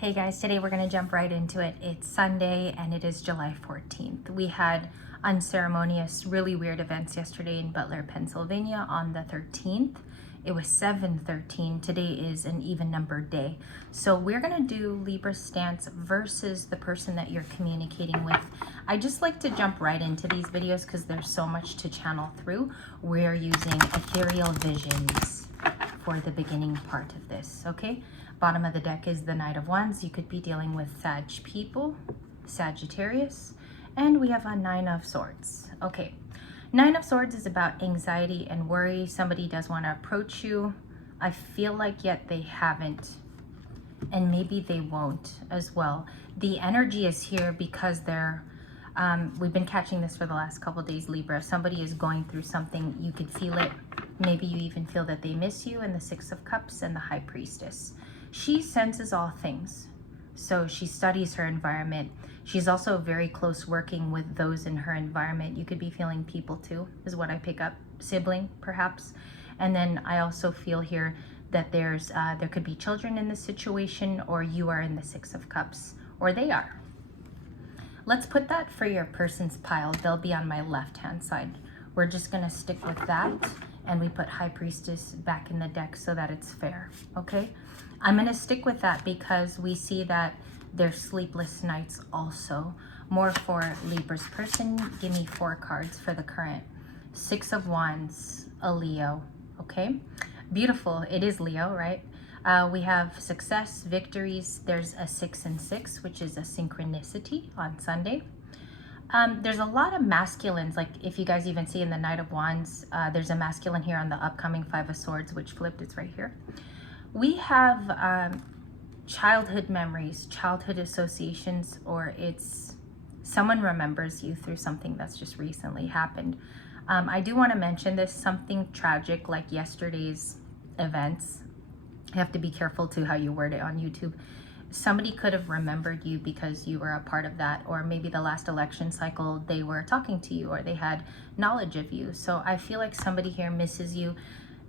Hey guys, today we're going to jump right into it. It's Sunday and it is July 14th. We had unceremonious, really weird events yesterday in Butler, Pennsylvania on the 13th. It was 7/13. Today is an even numbered day. So we're going to do Libra stance versus the person that you're communicating with. I just like to jump right into these videos because there's so much to channel through. We're using ethereal visions for the beginning part of this, okay? Bottom of the deck is the Knight of Wands. You could be dealing with Sag people, Sagittarius, and we have a Nine of Swords. Okay, Nine of Swords is about anxiety and worry. Somebody does want to approach you. I feel like yet they haven't, and maybe they won't as well. The energy is here because they're we've been catching this for the last couple days, Libra. Somebody is going through something. You could feel it. Maybe you even feel that they miss you, and the Six of Cups and the High Priestess. She senses all things. So she studies her environment. She's also very close working with those in her environment. You could be feeling people too, is what I pick up. Sibling, perhaps. And then I also feel here that there could be children in this situation, or you are in the Six of Cups, or they are. Let's put that for your person's pile. They'll be on my left-hand side. We're just gonna stick with that, and we put High Priestess back in the deck so that it's fair, okay? I'm gonna stick with that because we see that there's sleepless nights also. More for Libra's person. Give me 4 cards for the current. Six of Wands, a Leo, okay? Beautiful, it is Leo, right? We have success, victories. There's a 6 and 6, which is a synchronicity on Sunday. There's a lot of masculines, like if you guys even see in the Knight of Wands, there's a masculine here on the upcoming Five of Swords, which flipped, it's right here. We have childhood memories, childhood associations, or it's someone remembers you through something that's just recently happened. I do want to mention this, something tragic like yesterday's events. You have to be careful to how you word it on YouTube. Somebody could have remembered you because you were a part of that, or maybe the last election cycle they were talking to you, or they had knowledge of you. So I feel like somebody here misses you.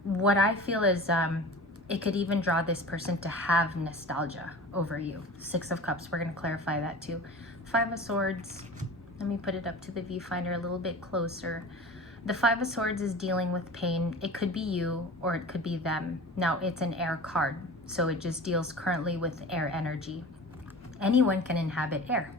What I feel is it could even draw this person to have nostalgia over you. Six of Cups, we're going to clarify that too. Five of Swords, let me put it up to the viewfinder a little bit closer. The Five of Swords is dealing with pain. It could be you or it could be them. Now, it's an air card, so it just deals currently with air energy. Anyone can inhabit air.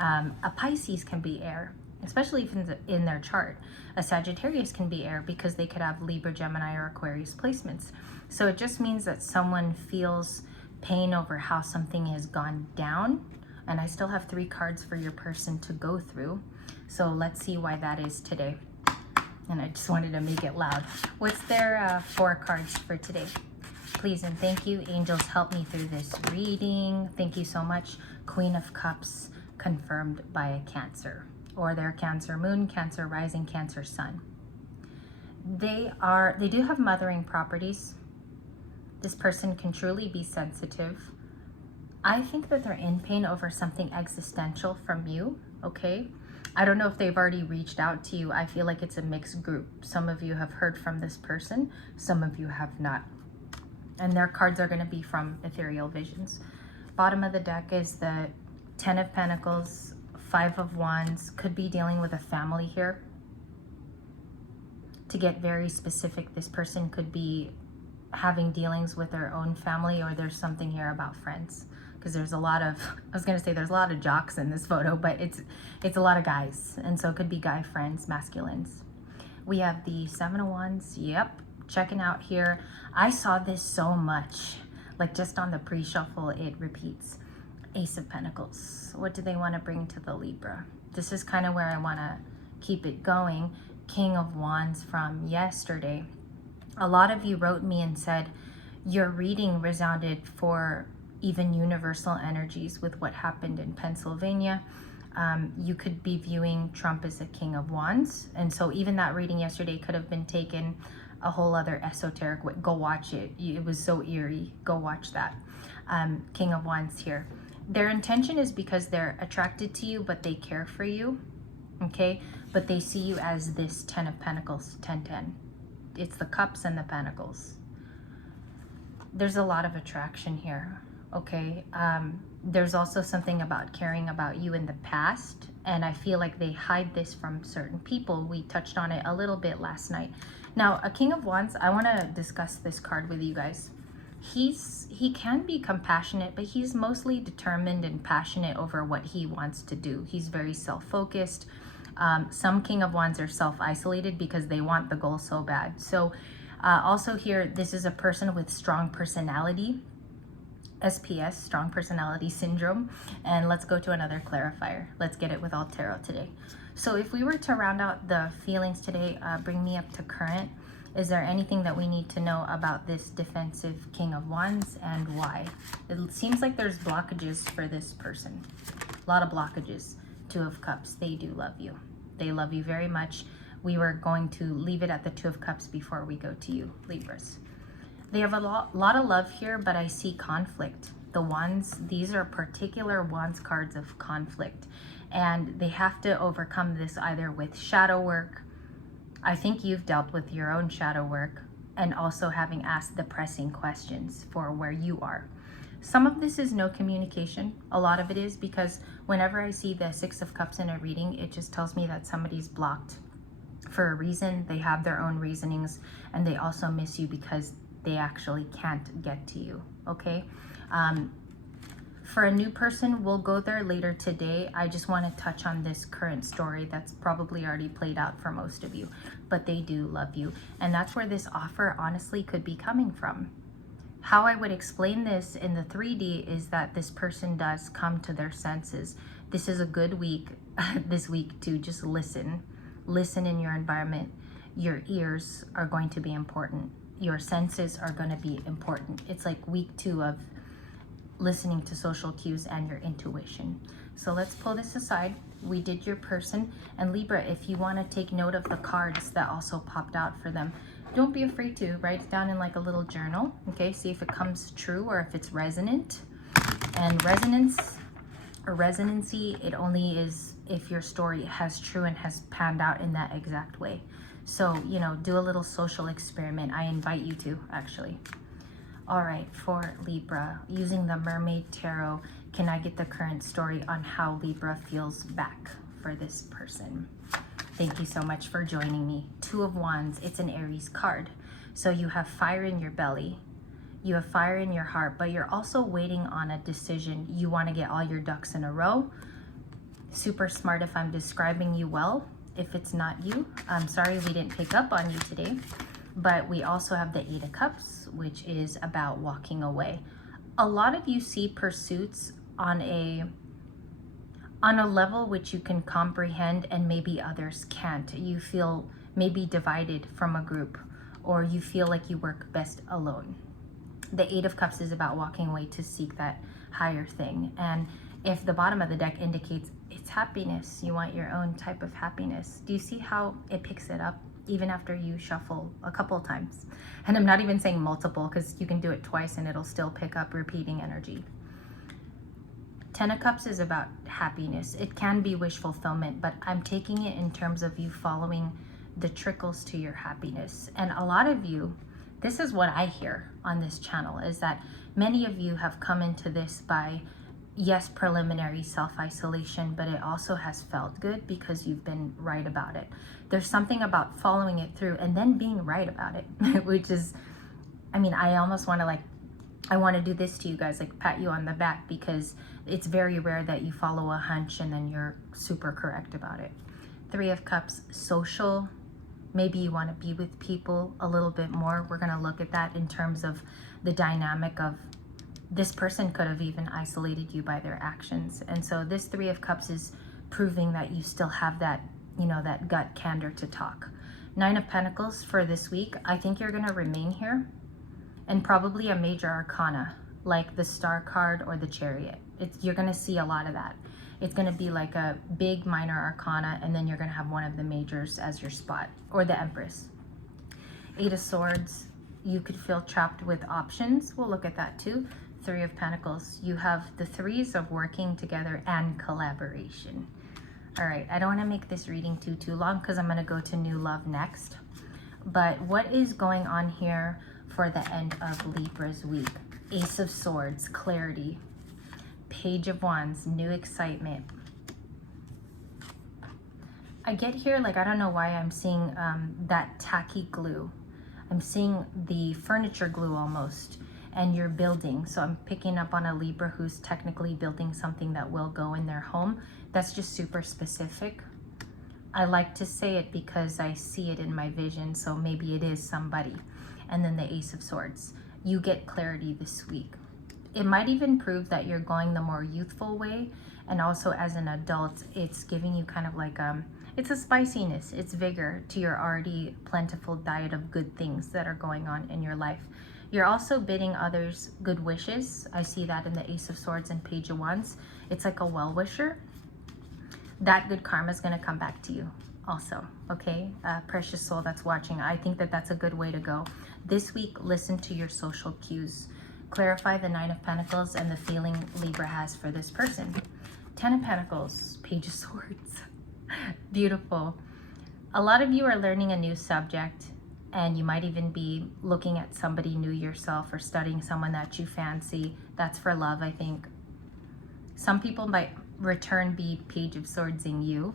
A Pisces can be air, especially if in their chart. A Sagittarius can be air because they could have Libra, Gemini, or Aquarius placements. So it just means that someone feels pain over how something has gone down. And I still have 3 cards for your person to go through. So let's see why that is today. And I just wanted to make it loud. What's their 4 cards for today? Please and thank you. Angels, help me through this reading. Thank you so much. Queen of Cups, confirmed by a Cancer, or their Cancer moon, Cancer rising, Cancer sun. They do have mothering properties. This person can truly be sensitive. I think that they're in pain over something existential from you, okay? I don't know if they've already reached out to you. I feel like it's a mixed group. Some of you have heard from this person, some of you have not. And their cards are going to be from ethereal visions. Bottom of the deck is the 10 of Pentacles, 5 of Wands. Could be dealing with a family here. To get very specific, this person could be having dealings with their own family, or there's something here about friends. Because there's a lot of, I was going to say there's a lot of jocks in this photo, but it's a lot of guys. And so it could be guy friends, masculines. We have the 7 of Wands. Yep. Checking out here. I saw this so much. Like just on the pre-shuffle, it repeats. Ace of Pentacles. What do they want to bring to the Libra? This is kind of where I want to keep it going. King of Wands from yesterday. A lot of you wrote me and said your reading resounded for even universal energies with what happened in Pennsylvania. You could be viewing Trump as a King of Wands. And so even that reading yesterday could have been taken a whole other esoteric way. Go watch it. It was so eerie. Go watch that. King of Wands here. Their intention is because they're attracted to you, but they care for you. Okay? But they see you as this 10 of Pentacles, 10-10. It's the Cups and the Pentacles. There's a lot of attraction here. okay? There's also something about caring about you in the past, and I feel like they hide this from certain people. We touched on it a little bit last night. Now, a King of Wands, I want to discuss this card with you guys. He can be compassionate, but he's mostly determined and passionate over what he wants to do. He's very self-focused. Some King of Wands are self-isolated because they want the goal so bad. So also here, this is a person with strong personality, SPS, strong personality syndrome. And let's go to another clarifier. Let's get it with all tarot today. So if we were to round out the feelings today, bring me up to current. Is there anything that we need to know about this defensive King of Wands and why? It seems like there's blockages for this person. A lot of blockages. Two of Cups, they do love you. They love you very much. We were going to leave it at the Two of Cups before we go to you, Libras. They have a lot of love here, but I see conflict. The Wands, these are particular Wands cards of conflict. And they have to overcome this either with shadow work. I think you've dealt with your own shadow work and also having asked the pressing questions for where you are. Some of this is no communication. A lot of it is because whenever I see the Six of Cups in a reading, it just tells me that somebody's blocked for a reason. They have their own reasonings, and they also miss you because they actually can't get to you, okay? For a new person, we'll go there later today. I just want to touch on this current story that's probably already played out for most of you, but they do love you. And that's where this offer honestly could be coming from. How I would explain this in the 3D is that this person does come to their senses. This is a good week, this week to just listen. Listen in your environment. Your ears are going to be important. Your senses are going to be important. It's like week 2 of listening to social cues and your intuition. So let's pull this aside. We did your person. And Libra, if you want to take note of the cards that also popped out for them, don't be afraid to write it down in like a little journal. Okay, see if it comes true or if it's resonant. And resonance or resonancy, it only is if your story has true and has panned out in that exact way. So, you know, do a little social experiment. I invite you to, actually. All right, for Libra, using the Mermaid Tarot, can I get the current story on how Libra feels back for this person? Thank you so much for joining me. Two of Wands, it's an Aries card. So you have fire in your belly, you have fire in your heart, but you're also waiting on a decision. You want to get all your ducks in a row. Super smart if I'm describing you well. If it's not you, I'm sorry we didn't pick up on you today. But we also have the Eight of Cups, which is about walking away. A lot of you see pursuits on a level which you can comprehend and maybe others can't. You feel maybe divided from a group, or you feel like you work best alone. The Eight of Cups is about walking away to seek that higher thing. And if the bottom of the deck indicates it's happiness, you want your own type of happiness. Do you see how it picks it up even after you shuffle a couple of times? And I'm not even saying multiple, because you can do it twice and it'll still pick up repeating energy. Ten of Cups is about happiness. It can be wish fulfillment, but I'm taking it in terms of you following the trickles to your happiness. And a lot of you, this is what I hear on this channel, is that many of you have come into this by, yes, preliminary self-isolation, but it also has felt good because you've been right about it. There's something about following it through and then being right about it, which is, I mean, I almost want to like, I want to do this to you guys, like pat you on the back, because it's very rare that you follow a hunch and then you're super correct about it. Three of Cups, social. Maybe you want to be with people a little bit more. We're going to look at that in terms of the dynamic of this person could have even isolated you by their actions. And so this Three of Cups is proving that you still have that, you know, that gut candor to talk. Nine of Pentacles for this week. I think you're going to remain here, and probably a major arcana like the Star card or the Chariot. You're going to see a lot of that. It's going to be like a big minor arcana, and then you're going to have one of the majors as your spot, or the Empress. Eight of Swords. You could feel trapped with options. We'll look at that too. Three of Pentacles. You have the threes of working together and collaboration. All right, I don't want to make this reading too long because I'm going to go to new love next. But what is going on here for the end of Libra's week? Ace of Swords, clarity. Page of Wands, new excitement. I get here, like, I don't know why I'm seeing that tacky glue. I'm seeing the furniture glue almost, and you're building. So I'm picking up on a Libra who's technically building something that will go in their home. That's just super specific. I like to say it because I see it in my vision, so maybe it is somebody. And then the Ace of Swords. You get clarity this week. It might even prove that you're going the more youthful way, and also as an adult, it's giving you kind of like it's a spiciness, it's vigor to your already plentiful diet of good things that are going on in your life. You're also bidding others good wishes. I see that in the Ace of Swords and Page of Wands. It's like a well-wisher. That good karma is going to come back to you also, okay? Precious soul that's watching, I think that that's a good way to go. This week, listen to your social cues. Clarify the Nine of Pentacles and the feeling Libra has for this person. 10 of Pentacles, Page of Swords. Beautiful. A lot of you are learning a new subject, and you might even be looking at somebody new yourself or studying someone that you fancy. That's for love, I think. Some people might return be Page of Swords in you.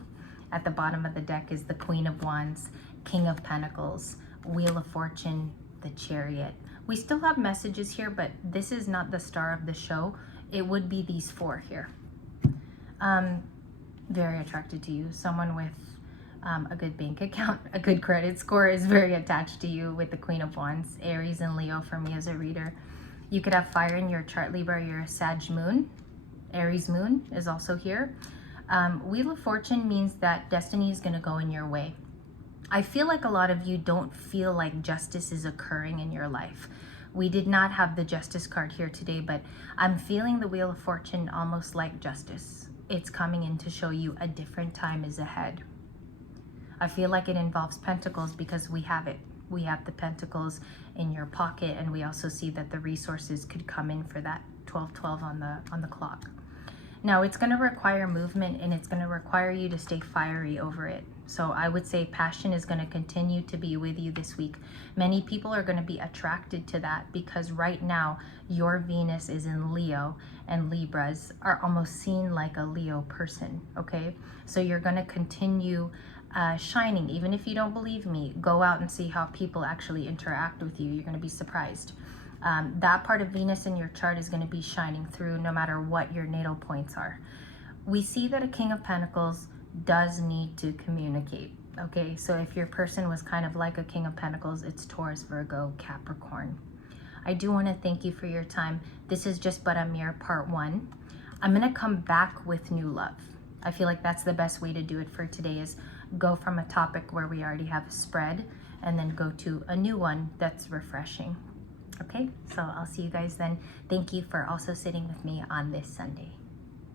At the bottom of the deck is the Queen of Wands, King of Pentacles, Wheel of Fortune, the Chariot. We still have messages here, but this is not the star of the show. It would be these four here. Very attracted to you. Someone with a good bank account, a good credit score is very attached to you with the Queen of Wands. Aries and Leo for me as a reader. You could have fire in your chart, Libra. You're a Sag moon. Aries moon is also here. Wheel of Fortune means that destiny is going to go in your way. I feel like a lot of you don't feel like justice is occurring in your life. We did not have the Justice card here today, but I'm feeling the Wheel of Fortune almost like justice. It's coming in to show you a different time is ahead. I feel like it involves Pentacles because we have it. We have the Pentacles in your pocket, and we also see that the resources could come in for that 12-12 on the clock. Now, it's going to require movement, and it's going to require you to stay fiery over it. So I would say passion is going to continue to be with you this week. Many people are going to be attracted to that because right now your Venus is in Leo, and Libras are almost seen like a Leo person, okay? So you're going to continue shining. Even if you don't believe me, go out and see how people actually interact with you. You're going to be surprised. That part of Venus in your chart is going to be shining through no matter what your natal points are. We see that a King of Pentacles does need to communicate, okay? So if your person was kind of like a King of Pentacles, it's Taurus, Virgo, Capricorn. I do want to thank you for your time. This is just but a mere part one. I'm going to come back with new love. I feel like that's the best way to do it for today, is go from a topic where we already have a spread and then go to a new one that's refreshing. Okay, so I'll see you guys then. Thank you for also sitting with me on this Sunday.